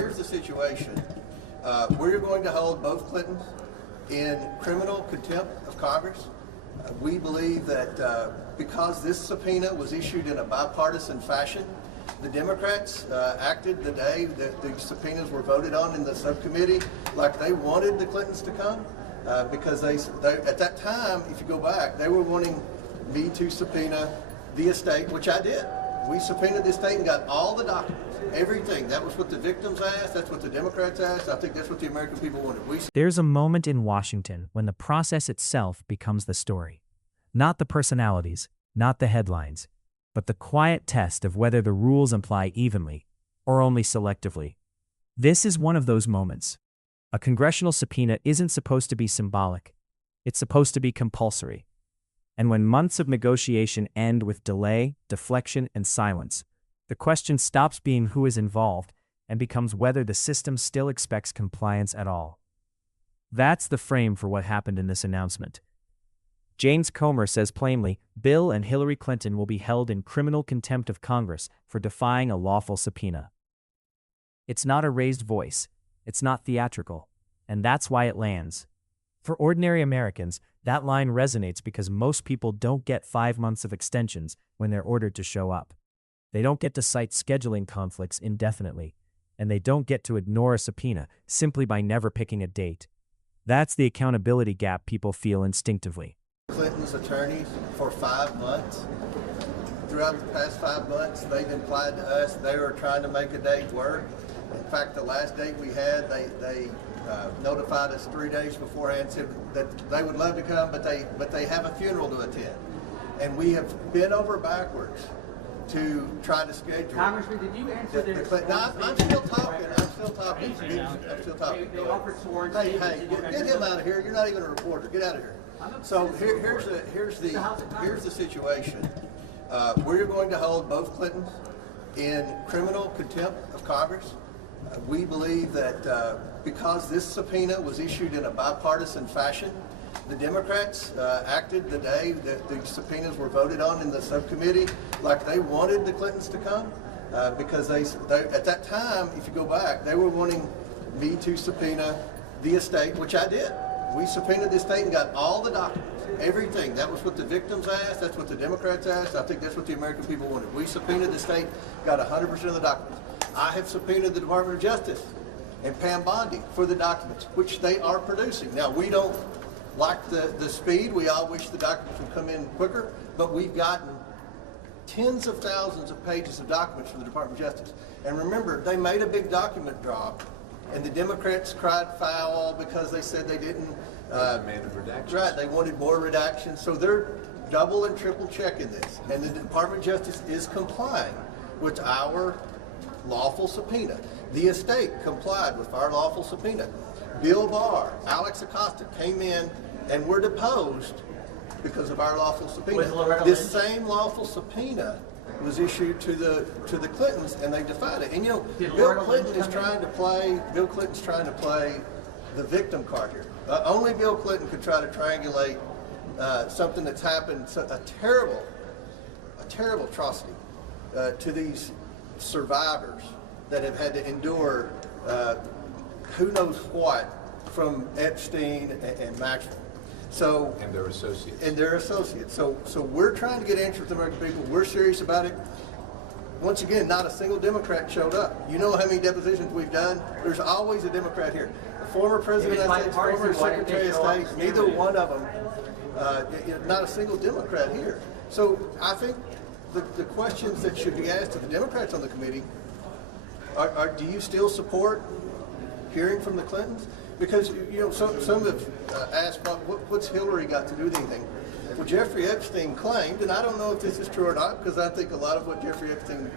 here's the situation. We're going to hold both Clintons in criminal contempt of Congress. We believe that because this subpoena was issued in a bipartisan fashion, the Democrats acted the day that the subpoenas were voted on in the subcommittee like they wanted the Clintons to come, because they at that time, if you go back, they were wanting me to subpoena the estate, which I did. We subpoenaed the estate and got all the documents, everything. That was what the victims asked. That's what the Democrats asked. I think that's what the American people wanted. There's a moment in Washington when the process itself becomes the story. Not the personalities, not the headlines, but the quiet test of whether the rules apply evenly or only selectively. This is one of those moments. A congressional subpoena isn't supposed to be symbolic. It's supposed to be compulsory. And when months of negotiation end with delay, deflection, and silence, the question stops being who is involved and becomes whether the system still expects compliance at all. That's the frame for what happened in this announcement. James Comer says plainly, Bill and Hillary Clinton will be held in criminal contempt of Congress for defying a lawful subpoena. It's not a raised voice, it's not theatrical, and that's why it lands. For ordinary Americans, that line resonates because most people don't get 5 months of extensions when they're ordered to show up. They don't get to cite scheduling conflicts indefinitely, and they don't get to ignore a subpoena simply by never picking a date. That's the accountability gap people feel instinctively. Clinton's attorneys for 5 months. Throughout the past 5 months, they've implied to us they were trying to make a date work. In fact, the last date we had, they notified us 3 days beforehand, said that they would love to come, but they have a funeral to attend. And we have bent over backwards to try to schedule. Congressman, did you answer their... No, I'm still talking. I'm still talking. They offered sworn Hey, statements. get him out of here. You're not even a reporter. Get out of here. So here's the situation. We're going to hold both Clintons in criminal contempt of Congress. We believe that because this subpoena was issued in a bipartisan fashion, the Democrats acted the day that the subpoenas were voted on in the subcommittee like they wanted the Clintons to come, because they at that time, if you go back, they were wanting me to subpoena the estate, which I did. We subpoenaed the estate and got all the documents, everything. That was what the victims asked. That's what the Democrats asked. I think that's what the American people wanted. We subpoenaed the estate, got 100% of the documents. I have subpoenaed the Department of Justice and Pam Bondi for the documents, which they are producing. Now, we don't like the speed. We all wish the documents would come in quicker, but we've gotten tens of thousands of pages of documents from the Department of Justice. And remember, they made a big document drop, and the Democrats cried foul because they said they didn't. Demanded redactions. Right, they wanted more redactions. So they're double and triple checking this. And the Department of Justice is complying with our lawful subpoena. The estate complied with our lawful subpoena. Bill Barr, Alex Acosta came in and were deposed because of our lawful subpoena. This same lawful subpoena was issued to the Clintons, and they defied it. And you know, Bill Clinton's trying to play the victim card here. Only Bill Clinton could try to triangulate something that's happened, a terrible atrocity to these survivors that have had to endure who knows what from Epstein and Maxwell. So and their associates. So we're trying to get answers to the American people. We're serious about it. Once again, not a single Democrat showed up. You know how many depositions we've done? There's always a Democrat here. The former President of the United States, former Secretary of State, neither one of them, not a single Democrat here. So I think the questions that should be asked to the Democrats on the committee are do you still support hearing from the Clintons? Because you know, some have asked, what's Hillary got to do with anything? Well, Jeffrey Epstein claimed, and I don't know if this is true or not, because I think a lot of what Jeffrey Epstein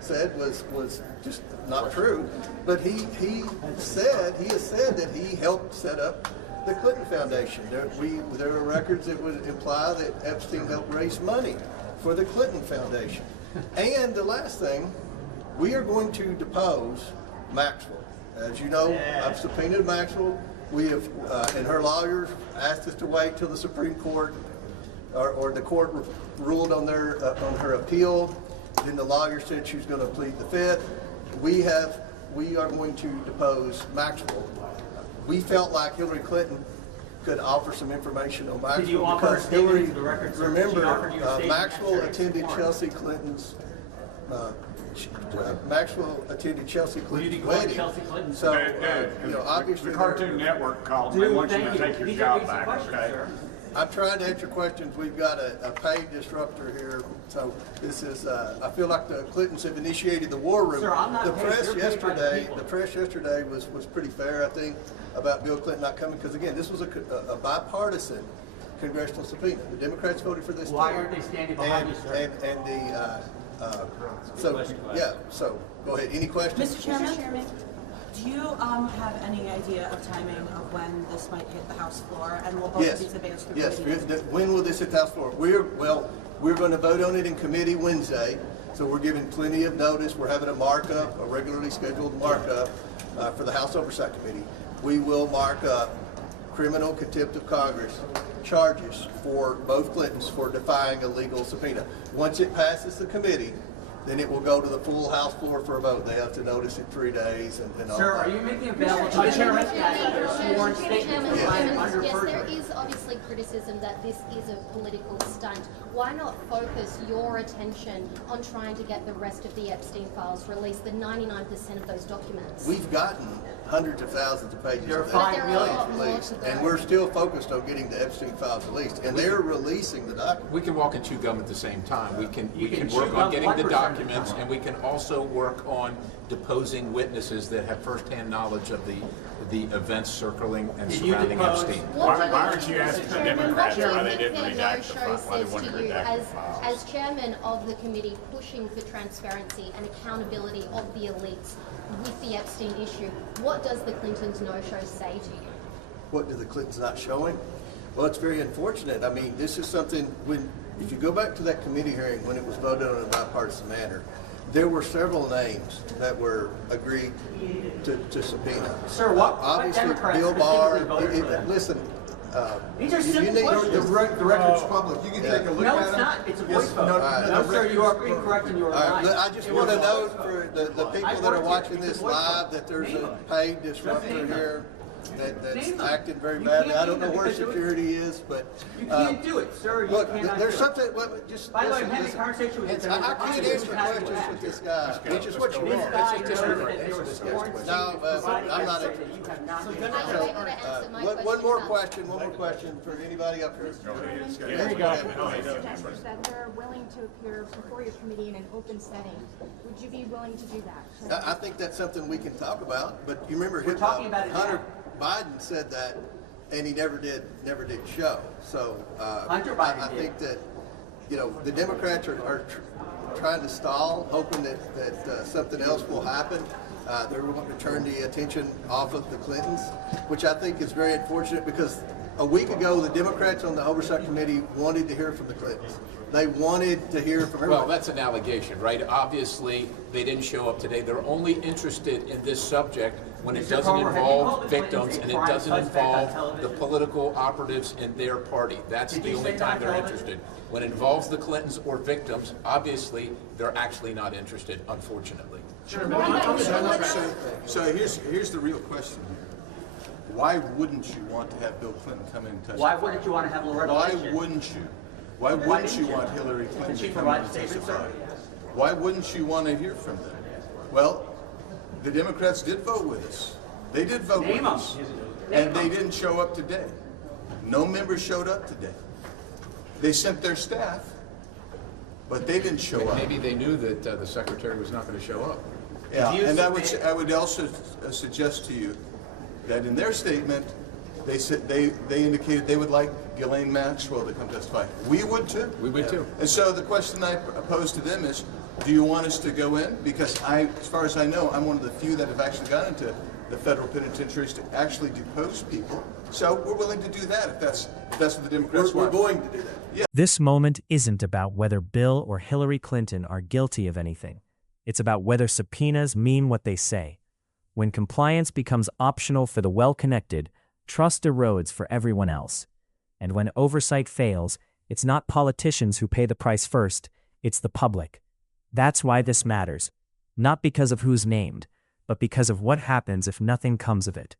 said was just not true. But he has said that he helped set up the Clinton Foundation. There are records that would imply that Epstein helped raise money for the Clinton Foundation. And the last thing, we are going to depose Maxwell. As you know, I've subpoenaed Maxwell. We have, and her lawyers asked us to wait till the Supreme Court or the court ruled on her appeal. Then the lawyer said she was going to plead the fifth. We have we are going to depose Maxwell. We felt like Hillary Clinton could offer some information on Maxwell. Did you offer a because statement Hillary, into the record, sir? remember, She offered you a statement Maxwell after attended it's Chelsea Clinton's. Maxwell attended Chelsea Will you Clinton's be going to wedding. Chelsea Clinton? So, you know, obviously, The Cartoon Network called me, Dude, wants you thank to you. take your These are job basic back, questions, okay? sir. I'm trying to answer questions. We've got a paid disruptor here, so this is. I feel like the Clintons have initiated the war room. Sir, I'm not the paid. press You're paid by the yesterday. people. The press yesterday was pretty fair, I think, about Bill Clinton not coming because again, this was a bipartisan congressional subpoena. The Democrats voted for this. Why too. aren't they standing behind you, sir? And the so yeah. So go ahead. Any questions? Mr. Chairman, do you have any idea of timing of when this might hit the House floor, and will both Yes. of these advance through Yes. committee? When will this hit the House floor? We're going to vote on it in committee Wednesday, so we're giving plenty of notice. We're having a markup, a regularly scheduled markup for the House Oversight Committee. We will mark up criminal contempt of Congress charges for both Clintons for defying a legal subpoena. Once it passes the committee, then it will go to the full House floor for a vote. They have to notice it 3 days and all Sir, that. are you making available to the chairman that sworn statement under Yes, there perjury? is obviously criticism that this is a political stunt. Why not focus your attention on trying to get the rest of the Epstein files released, the 99% of those documents? We've gotten hundreds of thousands of pages There are of 5 Epstein million. files released, and we're still focused on getting the Epstein files released, and they're releasing the documents. We can walk and chew gum at the same time. We can can work chew on gum getting the 1% of the documents, time. and we can also work on deposing witnesses that have firsthand knowledge of the events circling and Did you surrounding depose- Epstein. Why aren't you asking the Democrats why they didn't What do you redact think the their file? no-show Why they says wouldn't to you redact the files? as chairman of the committee pushing for transparency and accountability of the elites with the Epstein issue? What does the Clintons no-show say to you? What do the Clintons not showing? Well, it's very unfortunate. I mean, this is something, if you go back to that committee hearing when it was voted on in a bipartisan manner, there were several names that were agreed to subpoena. Sir, what Obviously, Democrats Bill Barr, specifically voted for that? listen, These are you simple need- questions. The record's public. You can take a look No, at it's them. not. It's a voice Yes, vote. No, sir, you are incorrect and you are All right, lying. but I just It want to was- note for the people that are watching this live that there's Name a them. paid disruptor Name them. here that's Name them. acting very You badly. can't I don't name know them where because it was- security is, but. You can't do it, sir. You Look, cannot there's do it. something, just. By the way, I'm listen, having a listen. conversation with you. I can't answer questions with this guy, which is what you This want. guy knows that there were sworn No, providing I'm not. that you have not made. I gotta answer my One more question. question, for anybody up here. There you go. Suggestions that they're willing to appear before your committee in an open setting. Would you be willing to do that? I think that's something we can talk about, but you remember We're talking about it Hunter Biden said that, and he never did show. So Hunter Biden I did. think that the Democrats are trying to stall, hoping that something else will happen. They're wanting to turn the attention off of the Clintons, which I think is very unfortunate because a week ago the Democrats on the Oversight Committee wanted to hear from the Clintons. They wanted to hear from Well, everyone. that's an allegation, right? Obviously, they didn't show up today. They're only interested in this subject when it Mr. doesn't Comer, have you called involve the victims Clintons and a it crime doesn't suspect on involve the television? political operatives in their party. That's Did the you only say time that they're on television? interested. When it involves the Clintons or victims, obviously, they're actually not interested, unfortunately. So here's the real question here. Why wouldn't you want to have Bill Clinton come in and testify? Why wouldn't you want to have Loretta Why Lynch? wouldn't you? Why Why wouldn't didn't you you? want Hillary Clinton Did she to come in provide and statements, testify? sir? Why wouldn't you want to hear from them? Well, the Democrats did vote with us. They did vote Name with them. us. Name And they them. didn't show up today. No members showed up today. They sent their staff, but they didn't show up. Maybe they knew that the secretary was not going to show up. Yeah, Did you and submit- I would also suggest to you that in their statement, they said they indicated they would like Ghislaine Maxwell to come testify. We would too. We would too. And so the question I pose to them is, do you want us to go in? Because as far as I know, I'm one of the few that have actually gone into the federal penitentiaries to actually depose people. So we're willing to do that if that's what the Democrats We're want. going to do that. Yeah. This moment isn't about whether Bill or Hillary Clinton are guilty of anything. It's about whether subpoenas mean what they say. When compliance becomes optional for the well-connected, trust erodes for everyone else. And when oversight fails, it's not politicians who pay the price first, it's the public. That's why this matters. Not because of who's named, but because of what happens if nothing comes of it.